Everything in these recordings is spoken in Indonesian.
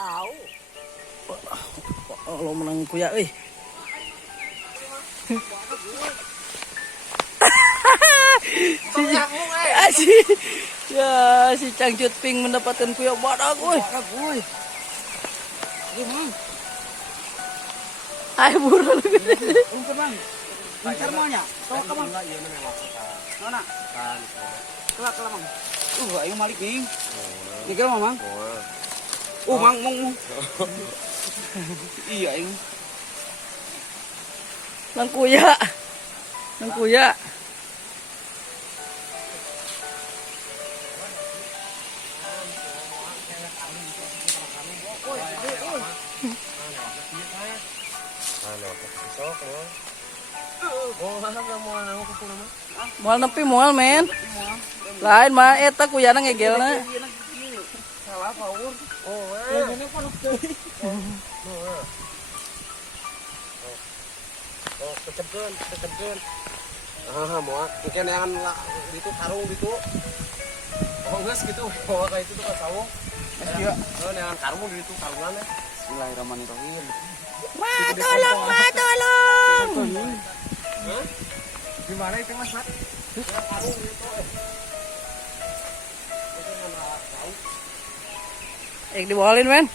tahu. Lo menang kuya euy. Si Cangcut Pink mendapatkan kuya badak euy. Ayo buru lu. Untung bang. Bentar maunya. Tahu ka bang? Mana? Kelak bang. Ayo malik nih. Nikal mah bang. Mang. Iya ini. Nang kuya. Moal nepi moal men. Lain mah eta kuyana ngegelna. Salah power. Ini panas deui. Kecepkeun. Moal. Mungkin yang itu karung gitu. Geus gitu. Bawa ka itu tuh ka sawung. Iya. Yang karung di itu karungannya. Bismillahirrahmanirrahim. Tolong. Gimana itu Mas? Karung gitu. Dibawain men.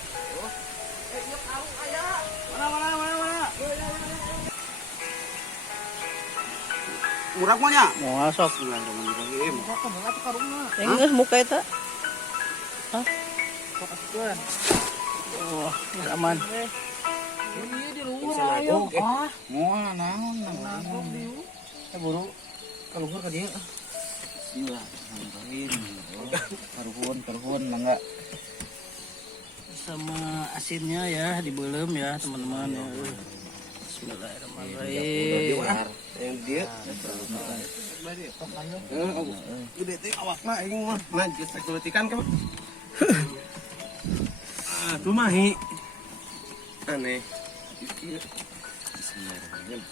Mana? Murah maunya? Moal sok. Bismillahirrahmanirrahim. Geus muka eta. Hah? Kasihkeun. Wah, aman. Ini di luar ayo. Moal naon. Buru kaluhur ka dieu. Bismillahirrahmanirrahim. Karuhun mangga. Sama asinnya ya dibelem ya teman-teman ya. Bismillahirrahmanirrahim. Yang dia gede teh awakna aing mah. Nah, geus sakuletikan ka. Kumahi. Aneh. Bismillahirrahmanirrahim.